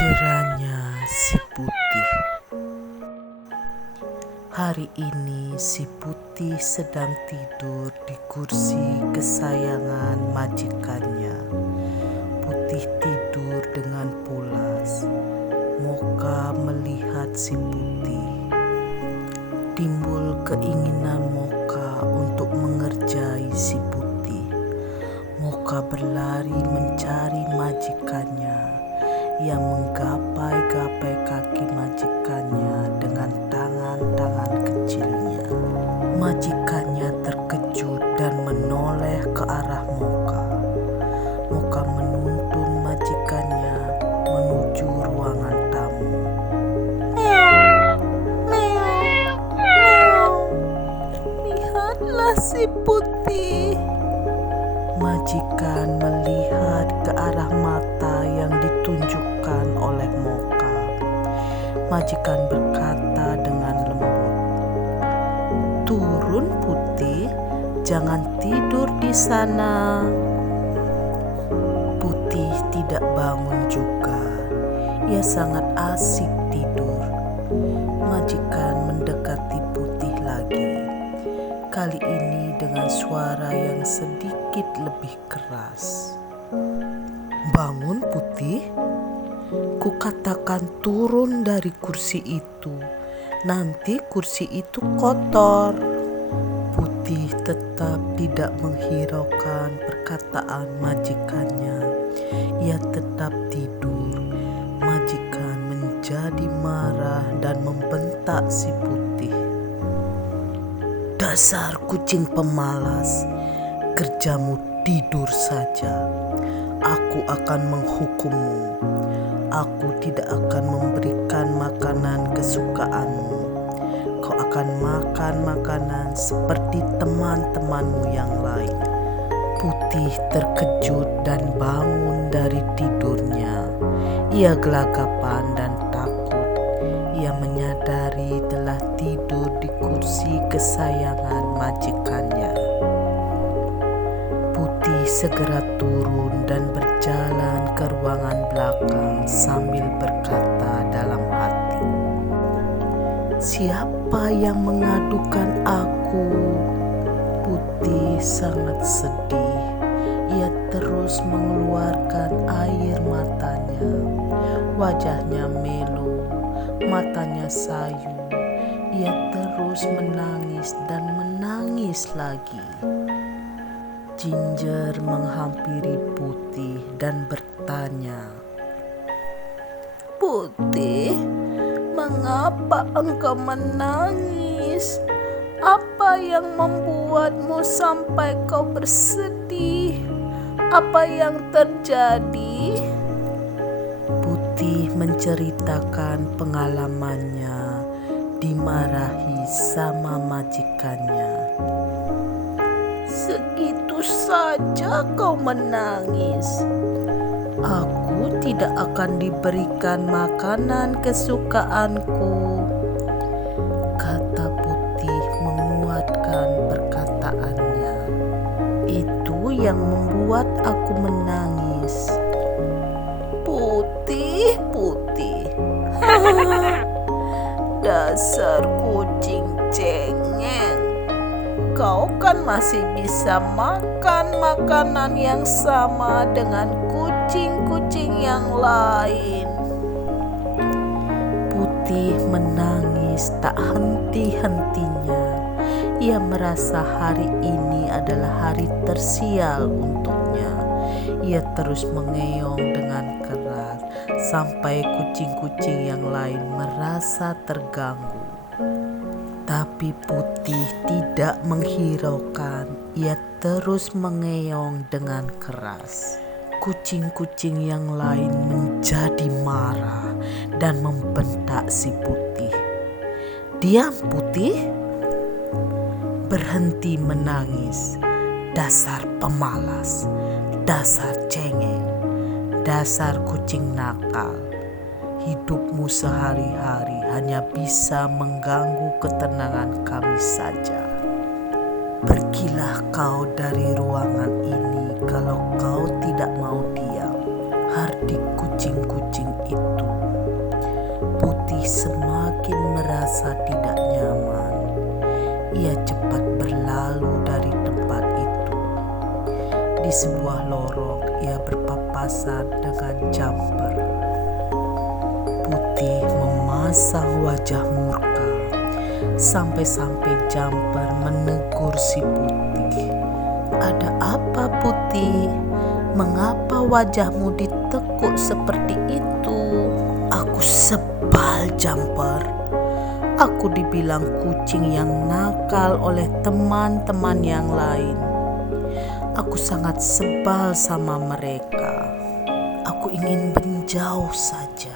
Jeranya si putih. Hari ini si putih sedang tidur di kursi kesayangan majikannya. Putih tidur dengan pulas. Moka melihat si putih. Timbul keinginan Moka untuk mengerjai si putih. Moka berlari mencari majikannya. Ia menggapai-gapai kaki majikannya dengan tangan-tangan kecilnya. Majikannya terkejut dan menoleh ke arah Moka. Moka menuntun majikannya menuju ruangan tamu. Lihatlah si putih. Majikan melihat ke arah mata yang ditunjukkan oleh Moka. Majikan berkata dengan lembut, "Turun Putih, jangan tidur di sana." Putih tidak bangun juga. Ia sangat asik tidur. Majikan mendekati Putih lagi. Kali ini dengan suara yang sedikit lebih keras. "Bangun Putih, kukatakan turun dari kursi itu. Nanti kursi itu kotor." Putih tetap tidak menghiraukan perkataan majikannya. Ia tetap tidur. Majikan menjadi marah dan membentak si Putih. "Dasar kucing pemalas, kerjamu tidur saja. Aku akan menghukummu. Aku tidak akan memberikan makanan kesukaanmu. Kau akan makan makanan seperti teman-temanmu yang lain." Putih terkejut dan bangun dari tidurnya. Ia gelagapan dan takut. Ia menyadari telah tidur di kursi kesayangan majikannya. Putih segera turun dan berjalan ke ruangan belakang sambil berkata dalam hati, "Siapa yang mengadukan aku?" Putih sangat sedih. Ia terus mengeluarkan air matanya. Wajahnya melo, matanya sayu. Ia terus menangis dan menangis lagi. Ginger menghampiri Putih dan bertanya, "Putih, mengapa engkau menangis? Apa yang membuatmu sampai kau bersedih? Apa yang terjadi?" Putih menceritakan pengalamannya dimarahi sama majikannya. "Segitu saja kau menangis? Aku tidak akan diberikan makanan kesukaanku," kata Putih menguatkan perkataannya. "Itu yang membuat aku menangis." "Putih, dasar kucing cengeng. Kau kan masih bisa makan makanan yang sama dengan kucing-kucing yang lain." Putih menangis tak henti-hentinya. Ia merasa hari ini adalah hari tersial untuknya. Ia terus mengeong dengan keras sampai kucing-kucing yang lain merasa terganggu. Tapi Putih tidak menghiraukan. Ia terus mengeong dengan keras. Kucing-kucing yang lain menjadi marah dan membentak si Putih. "Diam Putih, berhenti menangis. Dasar pemalas, dasar cengeng, dasar kucing nakal. Hidupmu sehari-hari hanya bisa mengganggu ketenangan kami saja. Pergilah kau dari ruangan ini kalau kau tidak mau diam. hardik kucing-kucing itu. Putih semakin merasa tidak nyaman. Ia cepat berlalu dari tempat itu. Di sebuah lorong ia berpapasan dengan Jumper. Putih memasang wajah murka sampai-sampai Jumper menegur si Putih. "Ada apa, Putih? Mengapa wajahmu ditekuk seperti itu?" "Aku sebal, Jumper. Aku dibilang kucing yang nakal oleh teman-teman yang lain. Aku sangat sebal sama mereka. Aku ingin menjauh saja.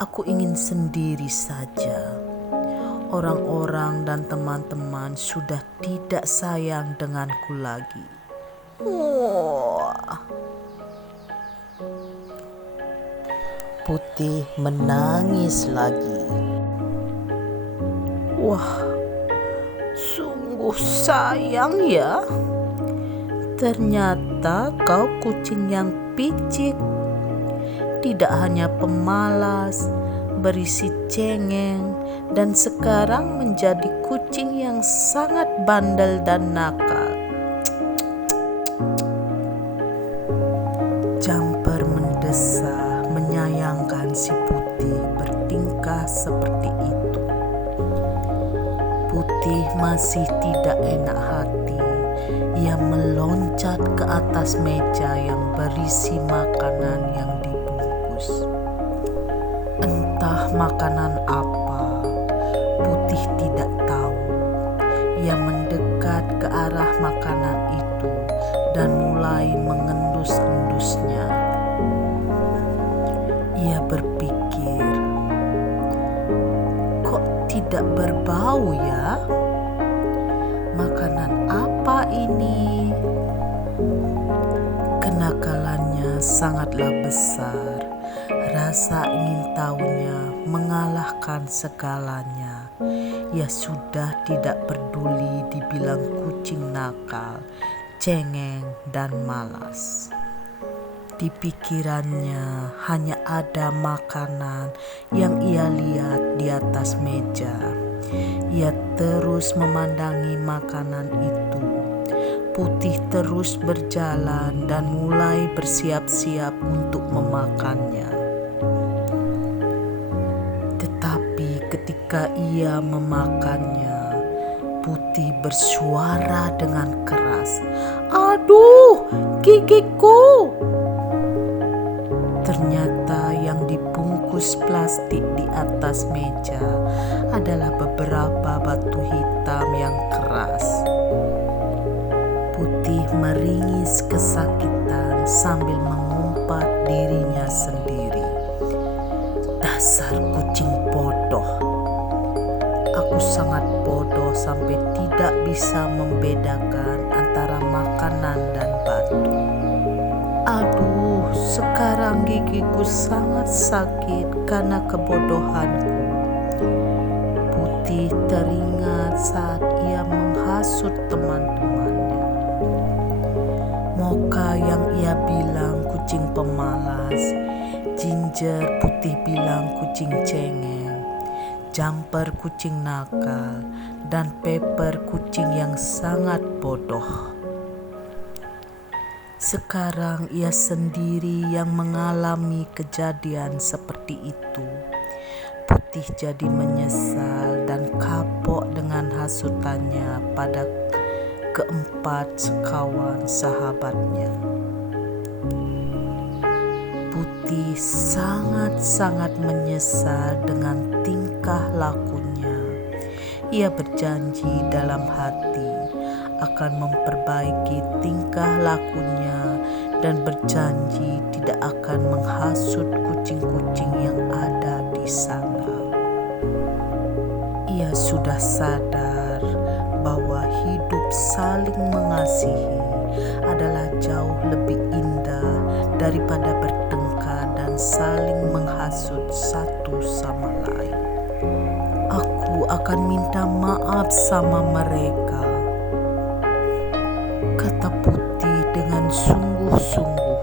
Aku ingin sendiri saja. Orang-orang dan teman-teman sudah tidak sayang denganku lagi." Wah. Putih menangis lagi. "Wah, sungguh sayang ya. Ternyata kau kucing yang picik. Tidak hanya pemalas, berisi cengeng, dan sekarang menjadi kucing yang sangat bandel dan nakal." Jumper mendesah, menyayangkan si Putih bertingkah seperti itu. Putih masih tidak enak hati. Ia meloncat ke atas meja yang berisi makanan yang dibungkus. Entah makanan apa, Putih tidak tahu. Ia mendekat ke arah makanan itu dan mulai mengendus-endusnya. Ia berpikir, "Kok tidak berbau ya? Makanan apa ini?" Kenakalannya sangatlah besar. Rasa ingin tahunya mengalahkan segalanya. Ia sudah tidak peduli dibilang kucing nakal, cengeng, dan malas. Di pikirannya hanya ada makanan yang ia lihat di atas meja. Ia terus memandangi makanan itu. Putih terus berjalan dan mulai bersiap-siap untuk memakannya. Tetapi ketika ia memakannya, Putih bersuara dengan keras, "Aduh, gigiku!" Ternyata yang dibungkus plastik di atas meja adalah beberapa batu hitam yang keras. Putih meringis kesakitan sambil mengumpat dirinya sendiri. "Dasar kucing bodoh. Aku sangat bodoh sampai tidak bisa membedakan antara makanan dan batu. Aduh, sekarang gigiku sangat sakit karena kebodohanku." Putih teringat saat ia menghasut teman-temannya. Mocha yang ia bilang kucing pemalas, Ginger Putih bilang kucing cengeng, Jumper kucing nakal, dan Pepper kucing yang sangat bodoh. Sekarang ia sendiri yang mengalami kejadian seperti itu. Putih jadi menyesal dan kapok dengan hasutannya pada keempat sekawan sahabatnya. Putih sangat-sangat menyesal dengan tingkah lakunya. Ia berjanji dalam hati akan memperbaiki tingkah lakunya dan berjanji tidak akan menghasut kucing-kucing yang ada di sana. Ia sudah sadar bahwa hidup saling mengasihi adalah jauh lebih indah daripada bertengkar dan saling menghasut satu sama lain. "Aku akan minta maaf sama mereka," kata Putih dengan sungguh-sungguh.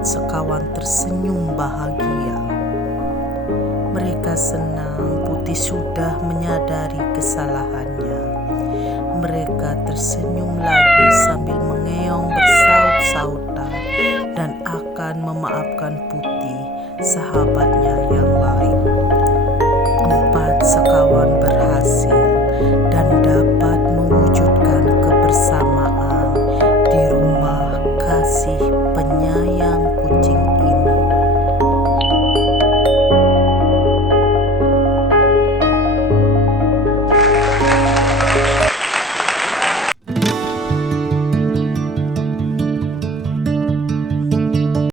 melihat sekawan tersenyum bahagia. Mereka senang Putih sudah menyadari kesalahannya. Mereka tersenyum lagi sambil mengeong bersaut-sautan dan akan memaafkan Putih, sahabatnya yang lain.